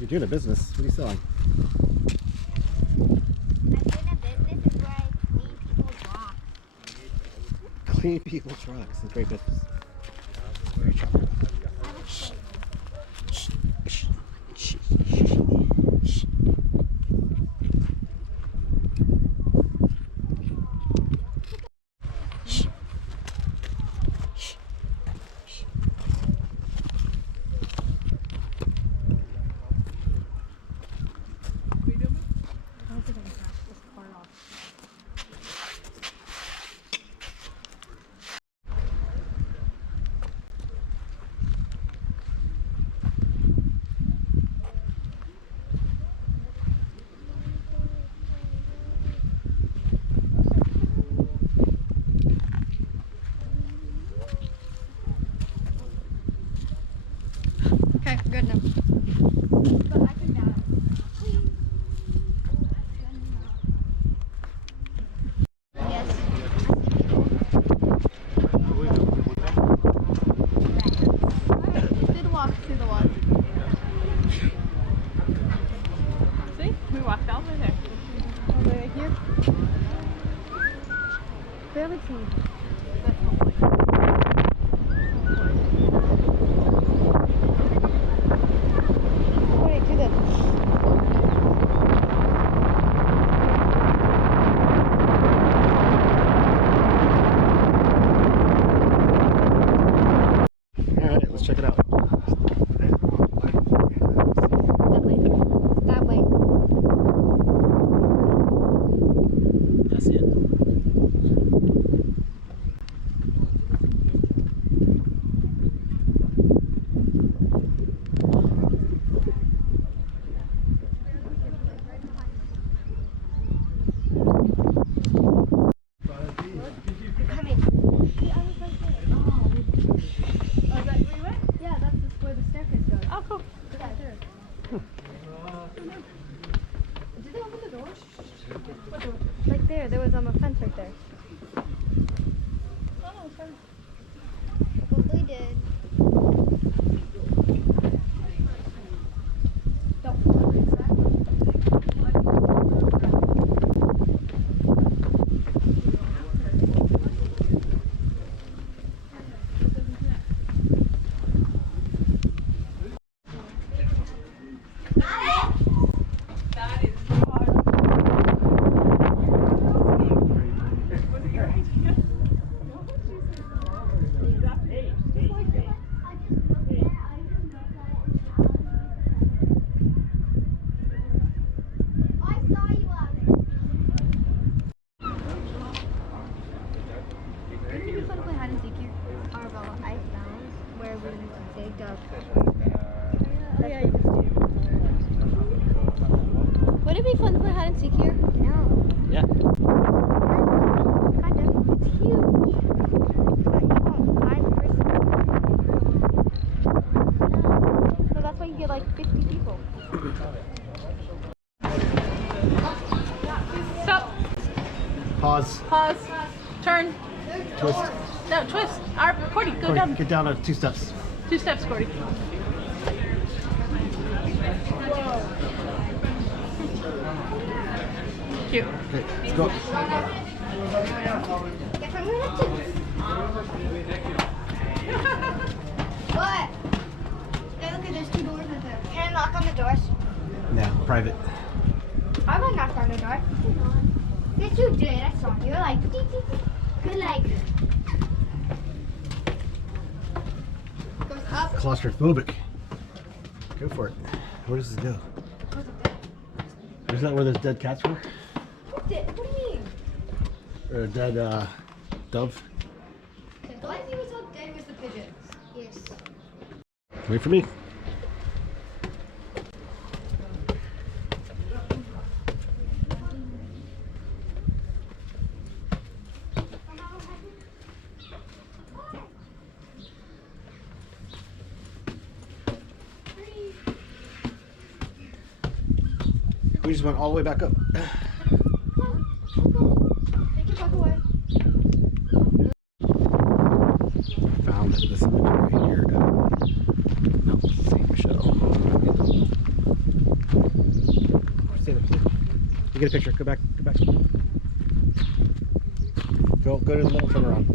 You're doing a business. What are you selling? I'm doing a business is where I clean people's rocks. Clean people's rocks. It's a great business. Very trouble. Okay, good enough. But I can balance. Yes. Did walk to the water. See? We walked all the way there. All the way here. Barely seen. That's the point. Wait, do this. All right, let's check it out. Oh, cool. Did they open the door? Like there was a fence right there. Oh, sorry. Probably did. That is hard. Was it your idea? No, she's that age. Just like me. I saw you out there. Wouldn't it be fun to play hide and seek here? Or well, I found where we digged up. Oh, yeah, you can see it. Would it be fun to play hide and seek here? No. Yeah. Kind of. It's huge. But you want 5 persons. No. So that's why you get like 50 people. Stop. Pause. Pause. Turn. Twist. No, twist. Cordy, go Corey, down. get down 2 steps. 2 steps, Cordy. Cute. Okay, let's go. Guess I'm gonna do. What? Hey, look at there's 2 doors right there. Can I knock on the doors? Now, private. I will knock on the door. Yes, you did. I saw you. You're like, dee, dee, dee. You're like. Goes up. Claustrophobic. Go for it. Where does this go? Goes up there. Isn't that where those dead cats were? What do you mean? Or a dead dove? The only thing we saw dead was the pigeons. Yes. Wait for me. We just went all the way back up. Take your buck away. Found this cemetery here. No, St. Michele. Stay there, please. You get a picture. Go back. Go back. Go to the middle. Turn around.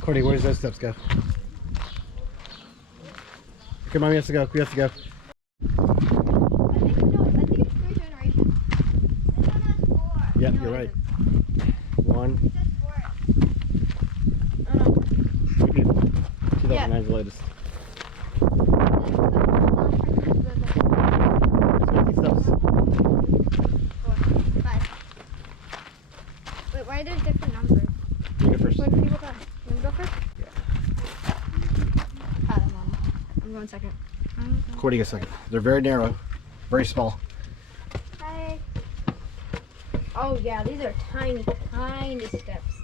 Cordy, where does those steps go? Come on, we have to go. We have to go. I think it's 3 generations. This one has 4. Yep, No, you're it right. isn't. 1, It says 4. Oh, no. 2 people. 2009 is the latest. Steps. 4, 5. Wait, why are there different numbers? You go first. Where do people go? You wanna go first? Yeah. Hi, Mom. I'm going second. Cordy, go second. They're very narrow, very small. Hi. Oh yeah, these are tiny, tiny steps.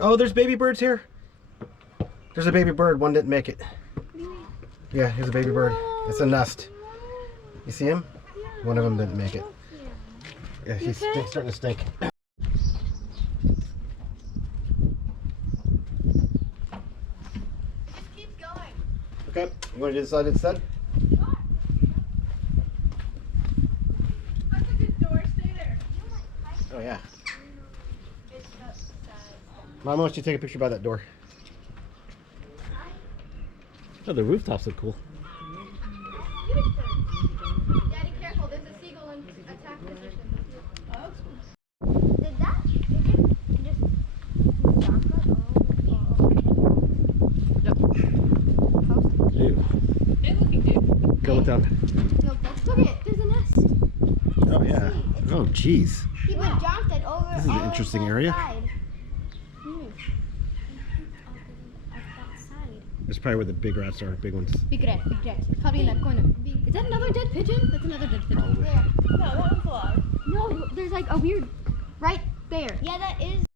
Oh, there's baby birds here. There's a baby bird. One didn't make it. Yeah, here's a baby bird. It's a nest. You see him? One of them didn't make it. Yeah, he's starting to stink. Keep going. Okay, you want to decide instead? That's a good door. Stay there. Oh yeah. Mom wants you to take a picture by that door. Oh, the rooftops look cool. Daddy, careful. There's a seagull in attack position. Oh, that's cool. Did that? Did it just stop that? Ew. Hey, looking, dude. Go look down. No, look at it. There's a nest. Oh yeah. See, Oh, jeez. He would jump it over. This is an interesting area. That's probably where the big rats are, big ones. Big rat, big rat. Probably in that corner. Is that another dead pigeon? That's another dead pigeon. Probably. There. No, that one's alive. No, there's like a weird right there. Yeah, that is